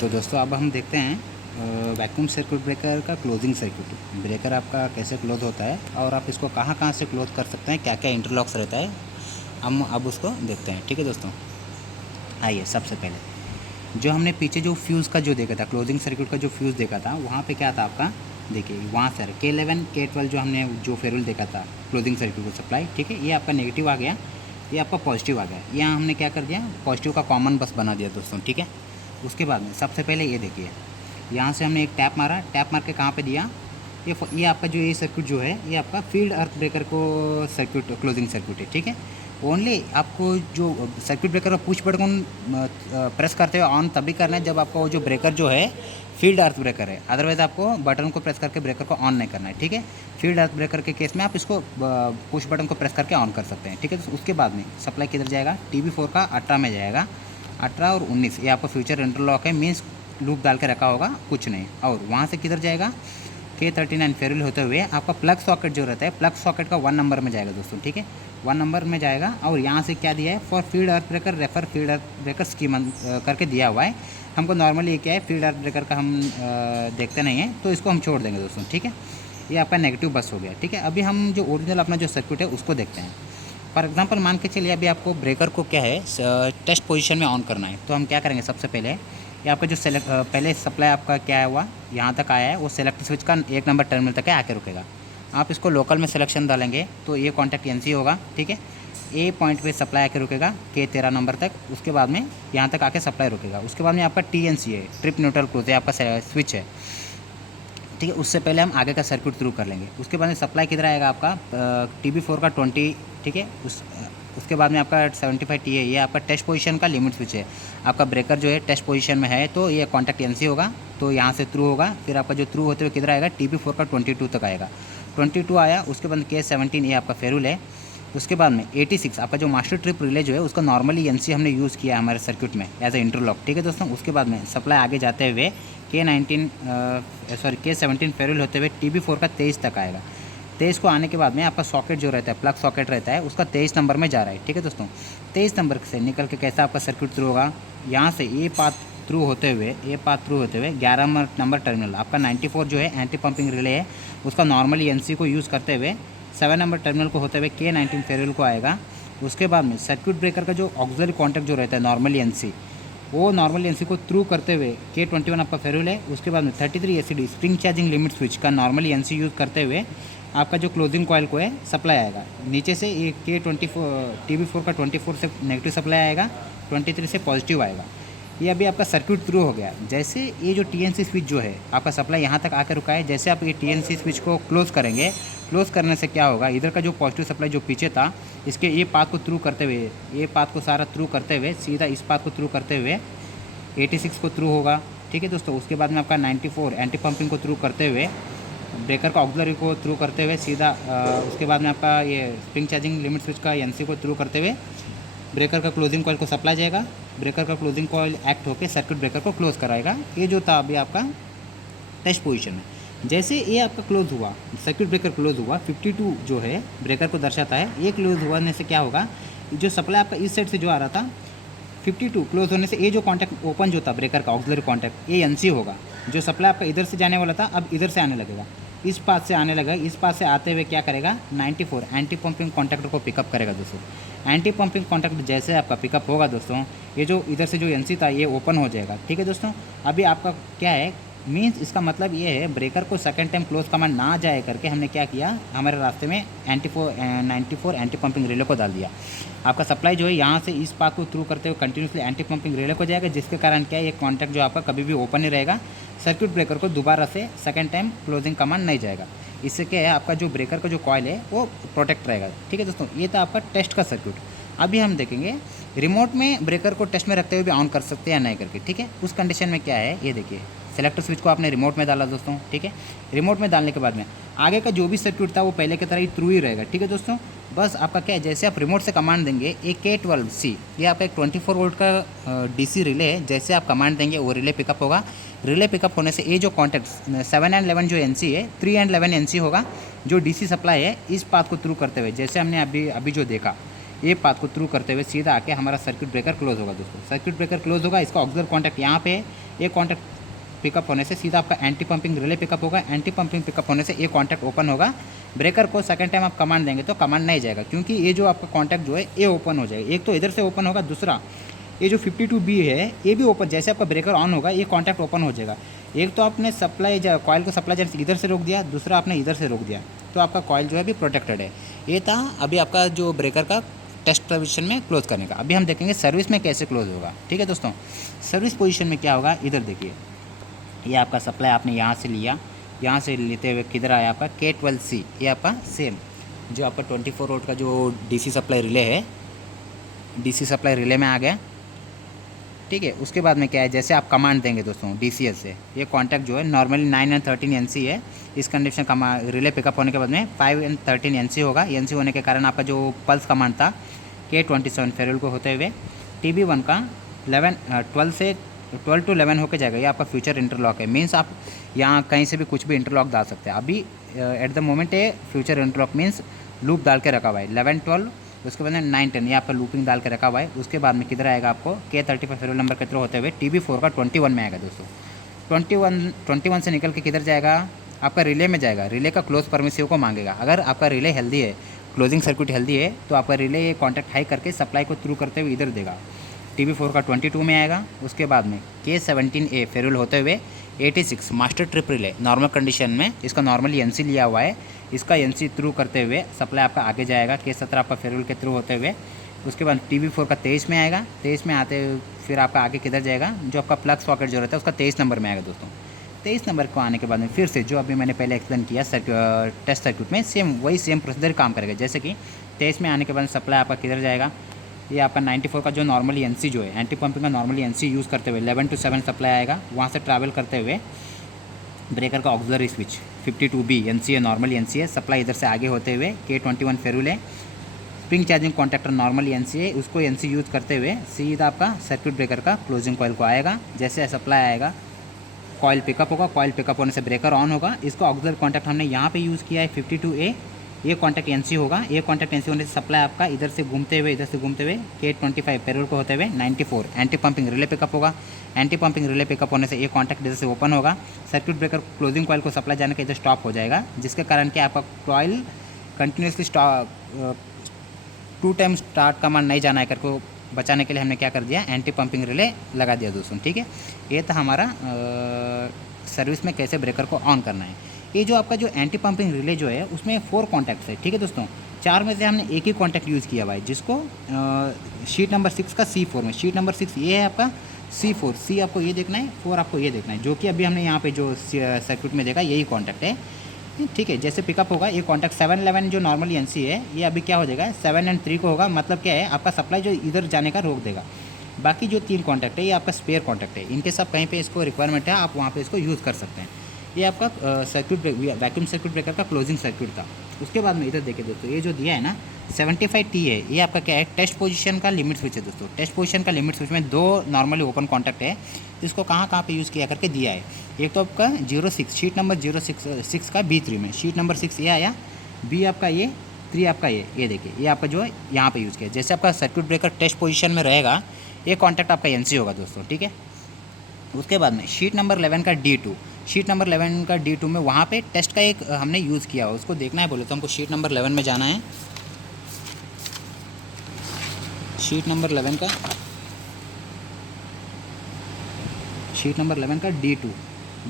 तो दोस्तों अब हम देखते हैं वैक्यूम सर्किट ब्रेकर का क्लोजिंग सर्किट ब्रेकर आपका कैसे क्लोज होता है और आप इसको कहाँ कहाँ से क्लोज कर सकते हैं, क्या क्या इंटरलॉक्स रहता है, हम अब उसको देखते हैं। ठीक है दोस्तों, आइए सबसे पहले जो हमने पीछे जो फ्यूज़ का जो देखा था, क्लोजिंग सर्किट का जो फ्यूज़ देखा था, वहाँ पे क्या था आपका, देखिए वहाँ सर K11 K12 जो हमने जो फेरुल देखा था क्लोजिंग सर्किट को सप्लाई, ठीक है, ये आपका नेगेटिव आ गया, ये आपका पॉजिटिव आ गया। यहाँ हमने क्या कर दिया, पॉजिटिव का कॉमन बस बना दिया दोस्तों। ठीक है, उसके बाद में सबसे पहले ये देखिए, यहाँ से हमने एक टैप मारा, टैप मार के कहाँ पे दिया, ये आपका जो ये सर्किट जो है ये आपका फील्ड अर्थ ब्रेकर को सर्किट क्लोजिंग सर्किट है। ठीक है, ओनली आपको जो सर्किट ब्रेकर का पुश बटन प्रेस करते हुए ऑन तभी करना है जब आपका वो जो ब्रेकर जो है फील्ड अर्थ ब्रेकर है, अदरवाइज़ आपको बटन को प्रेस करके ब्रेकर को ऑन नहीं करना है। ठीक है, फील्ड अर्थ ब्रेकर के केस में आप इसको पुश बटन को प्रेस करके ऑन कर सकते हैं। ठीक है, तो उसके बाद में सप्लाई किधर जाएगा, TB4 का 18 में जाएगा, 18 और 19 ये आपका फ्यूचर इंटरलॉक है, मीन्स लूप डाल के रखा होगा कुछ नहीं। और वहाँ से किधर जाएगा, K39 फेरुल होते हुए आपका प्लग सॉकेट जो रहता है, प्लग सॉकेट का 1 नंबर में जाएगा दोस्तों। ठीक है, 1 नंबर में जाएगा और यहाँ से क्या दिया है, for field earth breaker refer field earth breaker scheme करके दिया हुआ है। हमको नॉर्मली ये क्या है, फील्ड अर्थ ब्रेकर का हम देखते नहीं हैं, तो इसको हम छोड़ देंगे दोस्तों। ठीक है, ये आपका नेगेटिव बस हो गया। ठीक है, अभी हम जो ओरिजिनल अपना जो सर्किट है उसको देखते हैं। फॉर एग्जांपल मान के चलिए अभी आपको ब्रेकर को क्या है टेस्ट पोजीशन में ऑन करना है, तो हम क्या करेंगे, सबसे पहले ये आपका जो पहले सप्लाई आपका क्या हुआ, यहाँ तक आया है, वो सेलेक्ट स्विच का 1 नंबर टर्मिनल तक है आके रुकेगा। आप इसको लोकल में सिलेक्शन डालेंगे तो ये कॉन्टैक्ट NC होगा। ठीक है, ए पॉइंट पे सप्लाई आके रुकेगा K13 नंबर तक, उसके बाद में यहाँ तक आके सप्लाई रुकेगा। उसके बाद में आपका TNC है, ट्रिप न्यूट्रल क्लोज है, आपका स्विच है। ठीक है, उससे पहले हम आगे का सर्किट थ्रू कर लेंगे। उसके बाद में सप्लाई किधर आएगा आपका TB4 का 20। ठीक है, उसके बाद में आपका 75 TA, ये आपका टेस्ट पोजीशन का लिमिट स्विच है। आपका ब्रेकर जो है टेस्ट पोजीशन में है तो ये कॉन्टैक्ट NC होगा, तो यहाँ से थ्रू होगा, फिर आपका जो थ्रू होते हुए किधर आएगा, TB4 का 22 तक आएगा। 22 आया, उसके बाद K17 ये आपका फेरुल है। उसके बाद में 86 आपका जो मास्टर ट्रिप रिले जो है उसका नॉर्मली NC हमने यूज़ किया है हमारे सर्किट में एज ए इंटरलॉक। ठीक है दोस्तों, उसके बाद में सप्लाई आगे जाते हुए K17 फेरुल होते हुए TB4 का 23 तक आएगा। 23 को आने के बाद में आपका सॉकेट जो रहता है, प्लग सॉकेट रहता है, उसका 23 नंबर में जा रहा है। ठीक है दोस्तों, 23 नंबर से निकल के कैसा आपका सर्किट थ्रू होगा, यहाँ से ये पाथ थ्रू होते हुए 11 नंबर टर्मिनल आपका 94 जो है एंटी पंपिंग रिले है, उसका नॉर्मली NC को यूज़ करते हुए 7 नंबर टर्मिनल को होते हुए K19 फेरुल को आएगा। उसके बाद में सर्किट ब्रेकर का जो ऑक्सिलरी कॉन्टैक्ट जो रहता है नॉर्मली NC, वो नॉर्मली NC को थ्रू करते हुए K21 आपका फेरुल है। उसके बाद में 33 ACD spring charging limit switch का नॉर्मली NC यूज़ करते हुए आपका जो क्लोजिंग कॉयल को है सप्लाई आएगा। नीचे से ये TB4 का 24 से नेगेटिव सप्लाई आएगा, 23 से पॉजिटिव आएगा। ये अभी आपका सर्किट थ्रू हो गया। जैसे ये जो TNC स्विच जो है आपका सप्लाई यहाँ तक आकर रुका है, जैसे आप ये TNC स्विच को क्लोज़ करेंगे, क्लोज़ करने से क्या होगा, इधर का जो पॉजिटिव सप्लाई जो पीछे था इसके ये पाथ को थ्रू करते हुए, ये पाथ को सारा थ्रू करते हुए सीधा इस पाथ को थ्रू करते हुए 86 को थ्रू होगा। ठीक है दोस्तों, उसके बाद में आपका 94 एंटी पंपिंग को थ्रू करते हुए, ब्रेकर का ऑक्सिलरी को थ्रू करते हुए सीधा उसके बाद में आपका ये स्प्रिंग चार्जिंग लिमिट स्विच का NC को थ्रू करते हुए ब्रेकर का क्लोजिंग कॉयल को सप्लाई जाएगा। ब्रेकर का क्लोजिंग कॉयल एक्ट होकर सर्किट ब्रेकर को क्लोज कराएगा। ये जो था अभी आपका टेस्ट पोजीशन में, जैसे ये आपका क्लोज हुआ, सर्किट ब्रेकर क्लोज हुआ, 52 जो है ब्रेकर को दर्शाता है। ये क्लोज होने से क्या होगा, जो सप्लाई आपका इस साइड से जो आ रहा था 52 क्लोज होने से ये जो कॉन्टैक्ट ओपन जो था ब्रेकर का ऑक्सिलरी कॉन्टैक्ट, ये NC होगा। जो सप्लाई आपका इधर से जाने वाला था अब इधर से आने लगेगा, इस पाथ से आने लगा। इस पाथ से आते हुए क्या करेगा, 94 एंटी पंपिंग कॉन्टैक्टर को पिकअप करेगा दोस्तों। एंटी पंपिंग कॉन्टैक्ट जैसे आपका पिकअप होगा दोस्तों, ये जो इधर से जो NC था ये ओपन हो जाएगा। ठीक है दोस्तों, अभी आपका क्या है, मीन्स इसका मतलब ये है ब्रेकर को सेकंड टाइम क्लोज कमांड ना जाए करके हमने क्या किया, हमारे रास्ते में 94 एंटी पंपिंग रिले को डाल दिया। आपका सप्लाई जो है यहाँ से इस पाथ को थ्रू करते हुए कंटिन्यूसली एंटी पंपिंग रिले को जाएगा, जिसके कारण क्या है, ये कॉन्टैक्ट जो आपका कभी भी ओपन नहीं रहेगा। सर्किट ब्रेकर को दोबारा से सेकंड टाइम क्लोजिंग कमांड नहीं जाएगा। इससे क्या है, आपका जो ब्रेकर का जो कॉयल है वो प्रोटेक्ट रहेगा। ठीक है दोस्तों, ये था आपका टेस्ट का सर्किट। अभी हम देखेंगे रिमोट में ब्रेकर को टेस्ट में रखते हुए भी ऑन कर सकते हैं या नहीं करके। ठीक है, उस कंडीशन में क्या है, ये देखिए सेलेक्टर स्विच को आपने रिमोट में डाला दोस्तों। ठीक है, रिमोट में डालने के बाद में आगे का जो भी सर्किट था वो पहले की तरह ही थ्रू ही रहेगा। ठीक है दोस्तों, बस आपका क्या है, जैसे आप रिमोट से कमांड देंगे, एक K12C ये आपका एक 24 वोल्ट का DC रिले है, जैसे आप कमांड देंगे वो रिले पिकअप होगा। रिले पिकअप होने से ये जो कॉन्टैक्ट 7 एंड 11 जो NC है, 3 एंड 11 NC होगा। जो DC सप्लाई है इस पाथ को थ्रू करते हुए, जैसे हमने अभी जो देखा, ये पाथ को थ्रू करते हुए सीधा आके हमारा सर्किट ब्रेकर क्लोज होगा दोस्तों। सर्किट ब्रेकर क्लोज होगा, इसका ऑक्सिलरी कॉन्टैक्ट यहाँ पे है, एक कॉन्टैक्ट पिकअप होने से सीधा आपका एंटी पंपिंग रिले पिकअप होगा, एंटी पंपिंग पिकअप होने से ये कॉन्टैक्ट ओपन होगा। ब्रेकर को सेकंड टाइम आप कमांड देंगे तो कमांड नहीं जाएगा, क्योंकि ये जो आपका कॉन्टैक्ट जो है ये ओपन हो जाएगा। एक तो इधर से ओपन होगा, दूसरा ये जो 52B है ये भी ओपन, जैसे आपका ब्रेकर ऑन होगा ये कॉन्टैक्ट ओपन हो जाएगा। एक तो आपने सप्लाई कॉइल को सप्लाई जैसे इधर से रोक दिया, दूसरा आपने इधर से रोक दिया, तो आपका कॉइल जो है अभी प्रोटेक्टेड है। ये था अभी आपका जो ब्रेकर का टेस्ट पोजीशन में क्लोज करने का। अभी हम देखेंगे सर्विस में कैसे क्लोज होगा। ठीक है दोस्तों, सर्विस पोजीशन में क्या होगा, इधर देखिए, ये आपका सप्लाई आपने यहाँ से लिया, यहाँ से लेते हुए किधर आया आपका K12C, ये आपका सेम जो आपका 24 वोल्ट का जो डीसी सप्लाई रिले है, डीसी सप्लाई रिले में आ गया। ठीक है, उसके बाद में क्या है, जैसे आप कमांड देंगे दोस्तों DCS से, ये कॉन्टैक्ट जो है नॉर्मली 9 और 13 NC है। इस कंडीशन रिले पिकअप होने के बाद में 5 और 13 NC होगा। NC होने के कारण आपका जो पल्स कमांड था K27 फेरुल को होते हुए TB1 का 12 to 11 होकर जाएगा। ये आपका फ्यूचर इंटरलॉक है, मीन्स आप यहाँ कहीं से भी कुछ भी इंटरलॉक डाल सकते हैं। अभी एट द मोमेंट ये फ्यूचर इंटरलॉक मीन्स लूप डाल के रखा हुआ है 11, 12, उसके बाद में 9, 10 ये आपका लूपिंग डाल के रखा हुआ है। उसके बाद में किधर आएगा आपको K35 फेरुल नंबर के थ्रू होते हुए TB4 का 21 में आएगा दोस्तों। 21 से निकल के किधर जाएगा, आपका रिले में जाएगा। रिले का क्लोज परमिसिव को मांगेगा। अगर आपका रिले हेल्दी है, क्लोजिंग सर्किट हेल्दी है, तो आपका रिले ये कॉन्टैक्ट हाई करके सप्लाई को थ्रू करते हुए इधर देगा, TB4 का 22 में आएगा। उसके बाद में K17A फेरुल होते हुए 86 master trip relay normal condition में, इसका नॉर्मली NC लिया हुआ है, इसका NC थ्रू करते हुए सप्लाई आपका आगे जाएगा K17 आपका फेरुल के थ्रू होते हुए। उसके बाद TB4 का 23 में आएगा। 23 में आते हुए फिर आपका आगे किधर जाएगा, जो आपका प्लग सॉकेट जो रहता है उसका 23 नंबर में आएगा दोस्तों। 23 नंबर को आने के बाद में फिर से जो अभी मैंने पहले एक्सप्लेन किया टेस्ट सर्किट में, वही सेम प्रोसीजर काम करेगा। जैसे कि 23 में आने के बाद सप्लाई आपका किधर जाएगा, ये आपका 94 का जो नॉर्मली NC जो है एंटी पंपिंग का नॉर्मली NC यूज़ करते हुए 11 to 7 सप्लाई आएगा। वहाँ से ट्रैवल करते हुए ब्रेकर का ऑक्सिलरी स्विच 52B NC है, नॉर्मली NC है। सप्लाई इधर से आगे होते हुए K21 फेरुल है, spring charging contactor normally NC है, उसको NC यूज़ करते हुए सीधा आपका सर्किट ब्रेकर का क्लोजिंग कॉइल को आएगा। जैसे सप्लाई आएगा कॉइल पिकअप होगा, कॉइल पिकअप होने से ब्रेकर ऑन होगा। इसको ऑक्सिलरी कॉन्टैक्ट हमने यहाँ पे यूज़ किया है 52A, ये कॉन्टैक्ट NC होगा। ये कॉन्टैक्ट NC होने से सप्लाई आपका इधर से घूमते हुए K25 पेरोल को होते हुए 94 एंटी पंपिंग रिले पिकअप होगा। एंटी पंपिंग रिले पिकअप होने से ये कॉन्टैक्ट इधर से ओपन होगा, सर्किट ब्रेकर क्लोजिंग कॉइल को सप्लाई जाने के इधर स्टॉप हो जाएगा, जिसके कारण कि आपका coil continuously 2 time start command नहीं जाना है करके बचाने के लिए हमने क्या कर दिया, एंटी पंपिंग रिले लगा दिया दोस्तों। ठीक है, ये था हमारा सर्विस में कैसे ब्रेकर को ऑन करना है। ये जो आपका जो एंटी पंपिंग रिले जो है उसमें 4 कॉन्टैक्ट्स है। ठीक है दोस्तों, 4 में से हमने एक ही कॉन्टैक्ट यूज़ किया हुआ है, जिसको शीट नंबर 6 का C4 में, शीट नंबर 6 ये है आपका C4, C आपको ये देखना है, 4 आपको ये देखना है, जो कि अभी हमने यहाँ पे जो सर्किट में देखा यही कॉन्टैक्ट है। ठीक है, जैसे पिकअप होगा ये कॉन्टैक्ट 7, 11 जो नॉर्मली NC है, ये अभी क्या हो जाएगा 7 और 3 को होगा। मतलब क्या है, आपका सप्लाई जो इधर जाने का रोक देगा। बाकी जो 3 कॉन्टैक्ट है ये आपका स्पेयर कॉन्टैक्ट है, इनके सब कहीं पे इसको रिक्वायरमेंट है, आप वहाँ पे इसको यूज़ कर सकते हैं। ये आपका सर्किट वैक्यूम सर्किट ब्रेकर का क्लोजिंग सर्किट था। उसके बाद में इधर देखिए दोस्तों, ये जो दिया है ना 75T है, ये आपका क्या है, टेस्ट पोजीशन का लिमिट स्विच है दोस्तों। टेस्ट पोजीशन का लिमिट स्विच में 2 नॉर्मली ओपन कॉन्टैक्ट है, इसको कहाँ पे यूज़ किया करके दिया है। एक तो आपका 06 शीट नंबर 06 का B3 में, शीट नंबर 6 ये आया, B आपका ये, 3 आपका ये देखिए, ये आपका जो है यहाँ पे यूज़ किया। जैसे आपका सर्किट ब्रेकर टेस्ट पोजीशन में रहेगा, ये कॉन्टैक्ट आपका NC होगा दोस्तों। ठीक है, उसके बाद में शीट नंबर 11 का D2, शीट नंबर 11 का D2 में वहाँ पे टेस्ट का एक हमने यूज़ किया हो, उसको देखना है बोले तो हमको शीट नंबर 11 में जाना है। शीट नंबर 11 का D2,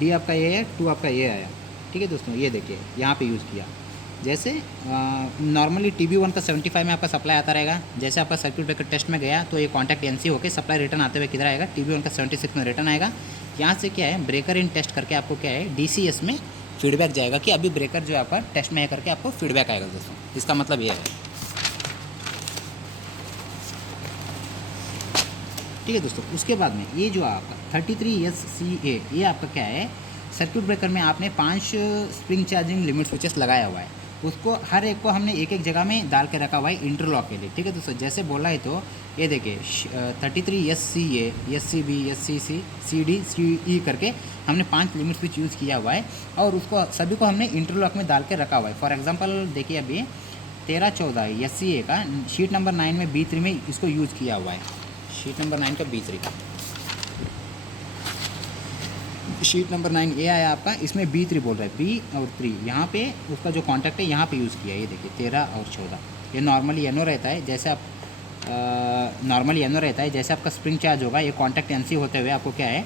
D आपका ये है, 2 आपका ये आया। ठीक है दोस्तों, ये देखिए यहाँ पे यूज़ किया। जैसे नॉर्मली TB1 का 75 में आपका सप्लाई आता रहेगा। जैसे आपका सर्किट ब्रेकर टेस्ट में गया तो ये कॉन्टैक्ट NC होकर सप्लाई रिटर्न आते हुए किधर आएगा, TB1 का 76 में रिटर्न आएगा। यहाँ से क्या है, ब्रेकर इन टेस्ट करके आपको क्या है DCS में फीडबैक जाएगा कि अभी ब्रेकर जो है आपका टेस्ट में है करके आपको फीडबैक आएगा दोस्तों। इसका मतलब ये है। ठीक है दोस्तों, उसके बाद में ये जो आपका 33SCA, ये आपका क्या है, सर्किट ब्रेकर में आपने 5 स्प्रिंग चार्जिंग लिमिट स्विचेस लगाया हुआ है, उसको हर एक को हमने एक जगह में डाल के रखा हुआ है इंटरलॉक के लिए। ठीक है दोस्तों, जैसे बोला है तो ये देखिए 33SCA, SCB, SCC, CD, CE करके हमने 5 लिमिट स्विच यूज़ किया हुआ है, और उसको सभी को हमने इंटरलॉक में डाल के रखा हुआ है। फॉर एग्जांपल देखिए अभी 13-14 SCA का शीट नंबर 9 में B3 में इसको यूज़ किया हुआ है, शीट नंबर 9 का B3 का। शीट नंबर 9 ए आया आपका, इसमें B3 बोल रहा है, B और 3 यहाँ पे उसका जो कॉन्टैक्ट है यहाँ पे यूज़ किया है। ये देखिए 13 और 14, ये नॉर्मली येनो रहता है। जैसे आप नॉर्मल येनो रहता है, जैसे आपका स्प्रिंग चार्ज होगा ये कॉन्टैक्ट NC होते हुए आपको क्या है,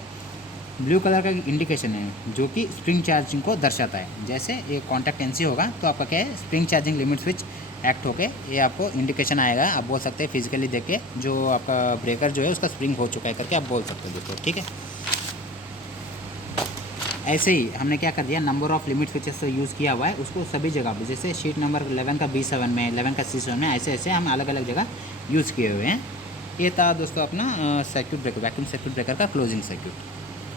ब्लू कलर का इंडिकेशन है जो कि स्प्रिंग चार्जिंग को दर्शाता है। जैसे ये कॉन्टैक्ट NC होगा तो आपका क्या है, spring charging limit switch act होके ये आपको इंडिकेशन आएगा। आप बोल सकते हैं फिजिकली देख के जो आपका ब्रेकर जो है उसका स्प्रिंग हो चुका है करके आप बोल सकते हो देखो, ठीक है। ऐसे ही हमने क्या कर दिया, number of limit switches use किया हुआ है उसको सभी जगह पे, जैसे शीट नंबर 11 का B7 में, 11 का C7 में, ऐसे ऐसे हम अलग अलग जगह यूज़ किए हुए हैं। ये था दोस्तों अपना circuit breaker, vacuum circuit breaker का क्लोजिंग सर्किट।